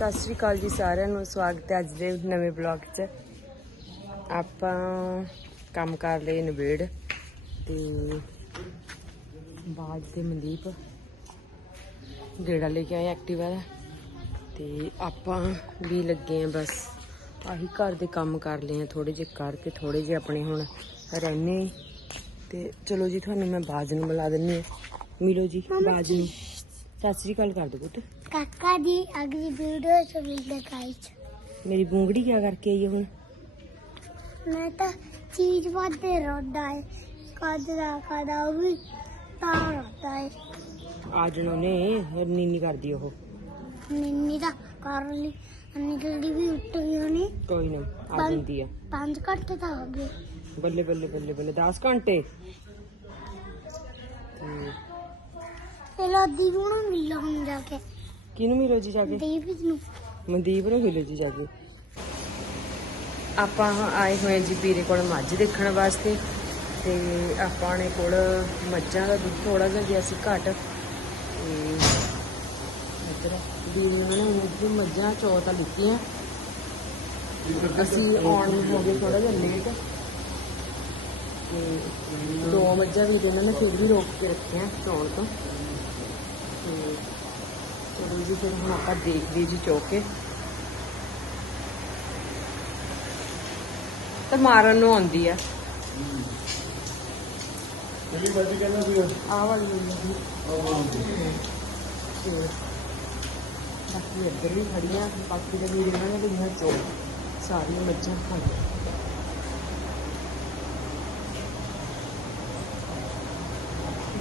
ਸਤਿ ਸ਼੍ਰੀ ਅਕਾਲ ਜੀ ਸਾਰਿਆਂ ਨੂੰ। ਸਵਾਗਤ ਹੈ ਅੱਜ ਦੇ ਨਵੇਂ ਬਲੌਗ 'ਚ। ਆਪਾਂ ਕੰਮ ਕਰ ਲਏ ਨਵੇੜ ਤੇ ਬਾਜ ਤੇ ਮਨਦੀਪ ਗੇੜਾ ਲੈ ਕੇ ਆਏ ਐਕਟਿਵਾ ਦਾ। ਤੇ ਆਪਾਂ ਵੀ ਲੱਗੇ ਆ ਬਸ। ਆਹੀ ਘਰ ਦੇ ਕੰਮ ਕਰ ਲਏ ਆ ਥੋੜੇ ਜਿਹੇ ਕਰਕੇ ਥੋੜੇ ਜਿਹੇ ਆਪਣੇ ਹੁਣ ਰਹਿਨੇ ਤੇ ਚਲੋ ਜੀ, ਤੁਹਾਨੂੰ ਮੈਂ ਬਾਜ ਨੂੰ ਮਿਲਾ ਦਿੰਨੀ ਆ ਮਿਲੋ ਜੀ, ਬਾਜ ਨੂੰ। ਸਤਿ ਸ਼੍ਰੀ ਅਕਾਲ ਕਰ ਦੋ ਪੁੱਤ। ਕਾਕਾ ਦੀ ਅਗਲੀ ਵੀਡੀਓ ਚ ਮਿਲਦੇ ਗਾਇਸ ਮੇਰੀ ਬੂੰਗੜੀ ਕਿਆ ਕਰਕੇ ਆਈ ਹੈ ਹੁਣ? ਮੈਂ ਤਾਂ ਚੀਜ਼ ਵਾਦੇ ਰੋਦਾ ਹੈ ਕਾਦਰਾ ਕਾਦਾ ਉਹ ਵੀ ਤਾਂ ਰੋਦਾ ਹੈ ਆ ਜਣੋ ਨੇ ਹਰਨੀ ਨਹੀਂ ਕਰਦੀ ਉਹ। ਨਿੰਨੀ ਦਾ ਕਰ ਲਈ। ਨਿਕਲਦੀ ਵੀ ਉੱਟ ਗਈ ਹੋਣੀ ਕੋਈ ਨਾ ਆ ਪੰਜ- ਜਾਂਦੀ ਆ। ਪੰਜ ਘੰਟੇ ਤਾਂ ਹੋ ਗਏ। ਬੱਲੇ ਬੱਲੇ ਬੱਲੇ ਬੱਲੇ 10 ਘੰਟੇ। ਤੇ ਚਲੋ ਦੀ ਨੂੰ ਮਿਲੋ ਹੁਣ ਜਾ ਕੇ। ਕਿਹਨੂੰ ਮਿਲੋ ਜੀ ਜਾ ਕੇ? ਦੀਪ ਨੂੰ। ਮਨਦੀਪ ਨੂੰ ਮਿਲੋ ਜੀ ਜਾ ਕੇ। ਆਪਾਂ ਆਏ ਹੋਏ ਜੀ ਪੀਰੇ ਕੋਲ ਮੱਝ ਦੇਖਣ ਵਾਸਤੇ। ਤੇ ਆਪਾਂ ਨੇ ਕੋਲ ਮੱਝਾਂ ਦਾ ਦੁੱਧ ਥੋੜਾ ਜਿਹਾ ਗਿਆ ਸੀ ਘਟ। ਤੇ ਇੱਧਰ ਵੀਰ ਨੇ ਨਾ ਉਹ ਮੱਝਾਂ ਚੌ ਤਾਂ ਲਿੱਤੀਆਂ। ਅਸੀਂ ਆਉਣ ਨੂੰ ਹੋ ਗਏ ਥੋੜਾ ਜਿਹਾ ਲੇਟ ਤੇ ਦੋ ਮੱਝਾਂ ਵੀ ਇਹਨਾਂ ਨੇ ਫਿਰ ਵੀ ਰੋਕ ਕੇ ਰੱਖੀਆਂ ਚੌਣ ਤੋਂ। ਤੇ ਚਲੋ ਜੀ ਫਿਰ ਹੁਣ ਆਪਾਂ ਦੇਖਦੇ ਜੀ ਚੌਕੇ ਤੇ ਮਾਰਨ ਨੂੰ ਆਉਂਦੀ ਆ। ਜਿਹੜੀ ਮਰਜ਼ੀ ਕਹਿੰਦਾ ਸੀ? ਆਹ ਵਾਲੀ ਜੀ। ਤੇ ਬਾਕੀ ਇੱਧਰ ਵੀ ਖੜੀਆਂ ਬਾਕੀ ਦੇ ਵੀਰ ਇਹਨਾਂ ਨੇ ਲਈਆਂ ਚੋ ਸਾਰੀਆਂ ਮੱਝਾਂ ਖਾਈਆਂ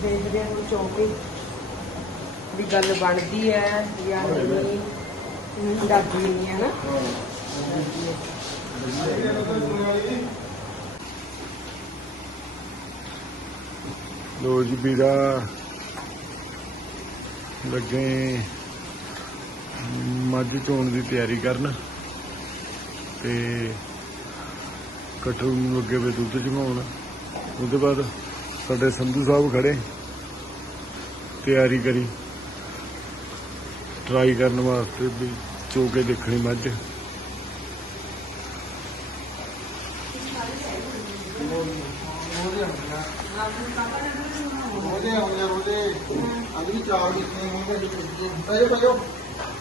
ਦੇਖਦੇ ਹਾਂ ਚੌਕੇ ਵੀ ਗੱਲ ਬਣਦੀ ਹੈ ਜਾਂ ਨਹੀਂ। ਡਰਦੀ ਨਹੀਂ ਹੈ ਨਾ। ਲੋ ਜੀ ਵੀਰਾ ਲੱਗੇ ਮੱਝ ਚੋਣ ਦੀ ਤਿਆਰੀ ਕਰਨ ਤੇ ਕਟਰੂ ਨੂੰ ਅੱਗੇ ਵੇ ਦੁੱਧ ਜਮਾਉਣ ਉਹਦੇ ਬਾਅਦ ਸਾਡੇ ਸੰਧੂ ਸਾਹਿਬ ਖੜੇ। ਤਿਆਰੀ ਕਰੀ। ਟਰਾਈ ਕਰਨ ਵਾਸਤੇ ਵੀ ਚੋ ਕੇ ਦੇਖਣੀ ਮੱਝ।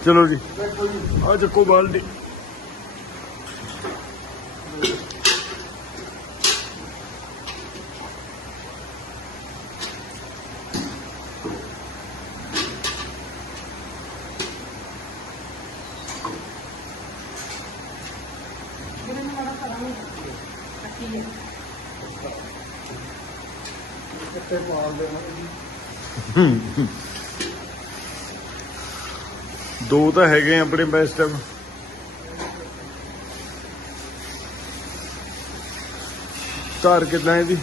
ਚਲੋ ਜੀ। ਆ ਚੱਕੋ ਬਾਲਟੀ। ਕਿੱਥੇ ਪਾਲ ਦੇ ਦੋ ਤਾਂ ਹੈਗੇ ਆ ਆਪਣੇ ਬੈਸਟ ਧਾਰ ਕਿਦਾਂ ਇਹਦੀ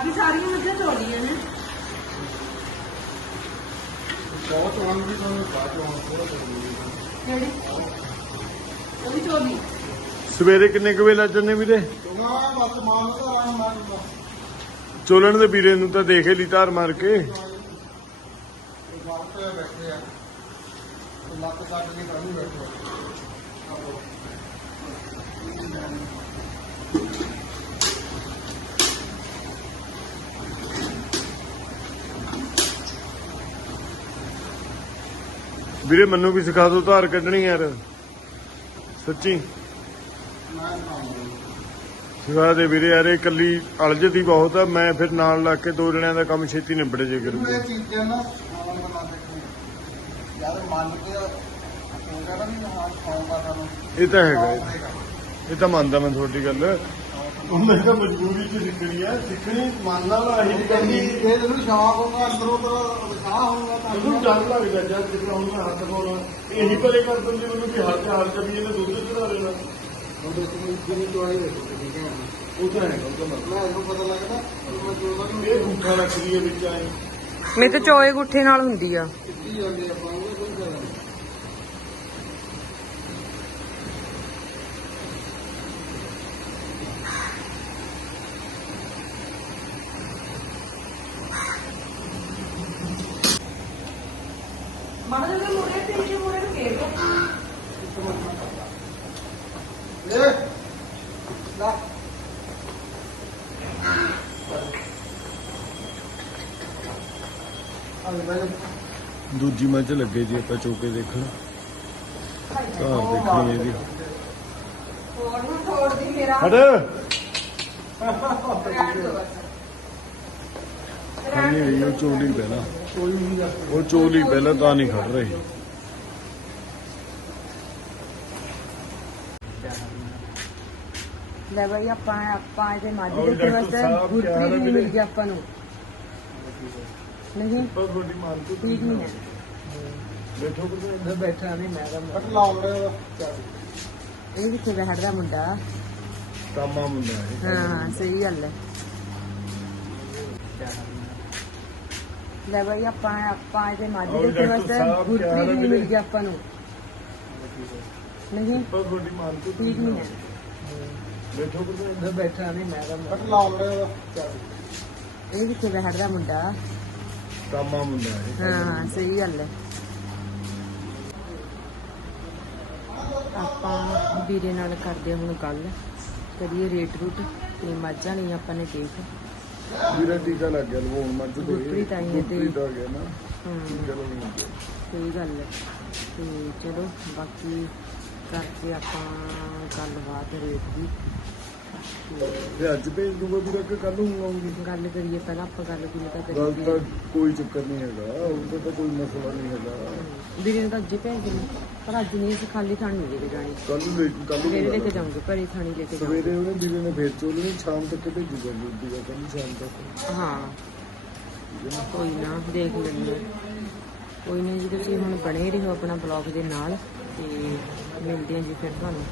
ਬਾਕੀ ਸਾਰੀਆਂ ਮੱਝਾਂ ਚੋਲੀਆਂ ਨੇ। ਬਹੁਤ ਆਉਣ ਵੀ ਤੁਹਾਨੂੰ ਬਾਅਦ ਆਉਣ ਥੋੜਾ ਕਿਹੜੀ? ਉਹ ਵੀ ਚੋਲੀ ਸਵੇਰੇ ਕਿੰਨੇ ਕੁ ਵੇ ਲੱਜ ਜੰਨੇ ਵੀਰੇ? ਤੁਮਾ ਬਸ ਮਾਨ ਦਾ ਆਇਆ ਮਾਨ ਦਾ ਚੋਲਣ ਦੇ ਵੀਰੇ ਨੂੰ ਤਾਂ ਦੇਖੇ ਲਈ ਧਾਰ ਮਾਰ ਕੇ। ਇਹ ਬਾਹਰ ਤੇ ਬੈਠੇ ਆ। ਉਹ ਲੱਤ ਕੱਟ ਕੇ ਤਾਂ ਨਹੀਂ ਬੈਠੇ। ਵੀਰੇ ਮੈਨੂੰ ਵੀ ਸਿਖਾ ਦਿਓ ਧਾਰ ਕੱਢਣੀ ਯਾਰ। ਸੱਚੀ। ਸਿਖਾ ਦੇ ਵੀਰੇ ਯਾਰ ਇਹ ਕੱਲੀ ਅਲਝਦੀ ਬਹੁਤ ਆ। ਮੈਂ ਫਿਰ ਨਾਲ ਲੱਗ ਕੇ ਦੋ ਜਣਿਆਂ ਦਾ ਕੰਮ ਛੇਤੀ ਨਿਬੜ ਜੇ ਕਰੂਗਾ ਇਹ ਚੀਜ਼ਾਂ ਨਾ ਖਾਣ ਬਣਾ ਦੇਖਣੀ ਯਾਰ ਮੰਨ ਕੇ ਇਹ ਤਾਂ ਹੈਗਾ। ਇਹ ਤਾਂ ਮੰਨਦਾ ਮੈਂ ਤੁਹਾਡੀ ਗੱਲ। ਉਹਨਾਂ ਤਾਂ ਮਜਬੂਰੀ ਚ ਸਿੱਖਣੀ ਆ ਸਿੱਖਣੀ ਮੰਨਦਾ ਨਾ ਇਹੀ ਕਰਨੀ। ਜੇ ਤੈਨੂੰ ਸ਼ੌਕ ਹੋਊਗਾ ਅੰਦਰੋਂ ਤੇਰਾ ਉਤਸ਼ਾਹ ਹੋਊਗਾ ਤਾਂ ਮੈਨੂੰ ਡਰ ਲੱਗਦਾ ਜਦ ਜਿੱਦਾਂ ਹੁਣ ਮੈਂ ਹੱਥ ਪਾਉਣਾ। ਇਹੀ ਭਲੇ ਕਰ ਦਿੰਦੇ ਮੈਨੂੰ ਕਿ ਹੱਥ ਹੱਥ ਕਰੀ ਇਹਨੇ ਦੁੱਧ ਚੜਾ ਲੈਣਾ ਹੁਣ ਦੇਖ ਮੈਂ ਜਿੰਨੀ ਚੋਈ ਦੇਖੋ ਠੀਕ ਹੈ। ਉਹ ਤਾਂ ਹੈ ਉਹ ਤਾਂ ਮੰਨਦਾ। ਮੈਂ ਇਹਨੂੰ ਪਤਾ ਲੱਗਦਾ ਮੈਂ ਚੋਦਾ ਨੂੰ ਇਹ ਗੁੱਠਾ ਰੱਖਦੀ ਹੈ ਵਿੱਚ ਆਏ। ਮੇਰੇ ਤੇ ਚੋਏ ਗੁੱਠੇ ਨਾਲ ਹੁੰਦੀ ਆ। ਸਿੱਧੀ ਜਾਂਦੀ ਆਪਾਂ ਇਹ ਲਾ। ਆ ਲੈ ਬਾਈ ਦੂਜੀ ਮੱਝ ਲੱਗੇ ਜੀ ਆਪਾਂ ਚੋਕੇ ਦੇਖਣ। ਘਰ ਦੇਖਣੀ ਇਹਦੀ। ਹਟ। ਖਾਣੀ ਹੋਈ ਉਹ ਚੋਲੀ ਪਹਿਲਾਂ ਉਹ ਚੋਲੀ ਪਹਿਲਾਂ ਤਾਂ ਨਹੀਂ ਖੜ ਰਹੀ। ਲੈ ਬਾਈ ਆਪਾਂ ਆਪਾਂ ਇਹਦੇ ਮੱਝ ਡਾਕਟਰ ਵਾਸਤੇ ਗੁਰਪ੍ਰੀਤ ਕਿਆ ਹਾਲ ਹੈ ਵੀ ਮਿਲ? ਗਿਆ ਆਪਾਂ ਨੂੰ। ਨਹੀਂ ਪਰ ਤੁਹਾਡੀ ਮਾਨ ਤੋਂ ਠੀਕ ਨਹੀਂ ਹੈ। ਬੈਠੋ ਕਿਤੇ ਬੈਠਾ ਨਹੀਂ ਮੈਂ ਤਾਂ ਕੱਟ ਲਾ ਲੈ ਚੱਲ ਇਹ ਕਿੱਥੇ ਬੈਠਦਾ ਮੁੰਡਾ? ਕਾਮਾ ਮੁੰਡਾ ਹੈ। ਹਾਂ ਸਹੀ ਗੱਲ ਹੈ। ਲੈ ਬਾਈ ਆਪਾਂ ਆਪਾਂ ਇਹਦੇ ਮੱਝ ਡਾਕਟਰ ਵਾਸਤੇ ਗੁਰਪ੍ਰੀਤ ਵੀ? ਮਿਲ ਗਿਆ ਆਪਾਂ ਨੂੰ। ਨਹੀਂ? ਪਰ ਤੁਹਾਡੀ ਮਾਨ ਤੋਂ ਠੀਕ ਨਹੀਂ ਹੈ। ਬੈਠੋ ਕਿਤੇ ਬੈਠਾ ਨਹੀਂ ਮੈਂ ਤਾਂ ਕੱਟ ਲਾ ਲੈ ਚੱਲ ਇਹ ਕਿੱਥੇ ਬੈਠਦਾ ਮੁੰਡਾ? ਕਾਮਾ ਮੁੰਡਾ ਹੈ। ਹਾਂ ਸਹੀ ਗੱਲ ਹੈ। ਆਪਾਂ ਵੀਰੇ ਨਾਲ ਕਰਦੇ ਹੁਣ ਗੱਲ। ਕਰੀਏ ਰੇਟ ਰੂਟ। ਤੇ ਮੱਝਾਂ ਨਹੀਂ ਆਪਾਂ ਨੇ ਦੇਖ। ਵੀਰਾ ਟੀਕਾ ਲੱਗ ਗਿਆ ਲਵਾਉਣ ਮੱਝ ਦੇ। ਗੁਰਪ੍ਰੀਤ ਆਈ ਹੈ ਤੇ- ਗੁਰਪ੍ਰੀਤ ਆ ਗਿਆ ਨਾ। ਹਮ ਟੀਕਾ ਲਵਾਉਣ ਲੱਗਿਆ। ਸਹੀ ਗੱਲ ਹੈ। ਤੇ ਚਲੋ ਬਾਕੀ ਕਰਦੇ ਆਪਾਂ ਗੱਲਬਾਤ ਰੇਟ ਦੀ। ਤੇ ਤੇ ਅੱਜ ਭੇਜ ਦੂੰਗਾ ਵੀਰਾ ਕਿ ਕੱਲ ਨੂੰ ਆਉਂਗੀ। ਗੱਲ ਕਰੀਏ ਪਹਿਲਾਂ ਆਪਾਂ ਗੱਲ ਕਿਵੇਂ ਤਾਂ ਗੱਲ ਕਰੀਏ ਤਾਂ ਕੋਈ ਚੱਕਰ ਨਹੀਂ ਹੈਗਾ ਉਹਦਾ ਤਾਂ ਕੋਈ ਮਸਲਾ ਨਹੀਂ ਹੈਗਾ। ਵੀਰੇ ਨੂੰ ਤਾਂ ਅੱਜ ਹੀ ਭੇਜ ਦੇਣੀ ਪਰ ਅੱਜ ਨਹੀਂ ਅਸੀਂ ਖਾਲੀ ਥਾਣੀ ਲੈ ਕੇ ਜਾਣੀ। ਕੱਲ ਨੂੰ ਲੈ ਕੱਲ ਨੂੰ ਸਵੇਰੇ ਲੈ ਕੇ ਬੁਲਾ ਲਾ। ਜਾਵਾਂਗੇ ਘਰੇ ਥਾਣੀ ਲੈ ਕੇ ਜਾਵਾਂਗੇ ਸਵੇਰੇ ਉਹਨੇ ਵੀਰੇ ਨੇ ਫੇਰ ਚੋਲਣੀ ਸ਼ਾਮ ਤੱਕ ਭੇਜੂਗਾ ਦੁੱਧ ਦਾ ਕੱਲ ਸ਼ਾਮ ਤੱਕ। ਹਾਂ। ਕੋਈ ਨਾ ਦੇਖ ਲੈਂਦੇ ਹਾਂ। ਕੋਈ ਨਹੀਂ ਜੀ ਤੁਸੀਂ ਹੁਣ ਬਣੇ ਰਹੋ ਆਪਣਾ ਬਲੌਗ ਦੇ ਨਾਲ ਤੇ ਮਿਲਦੇ ਹਾਂ ਜੀ ਫਿਰ ਤੁਹਾਨੂੰ।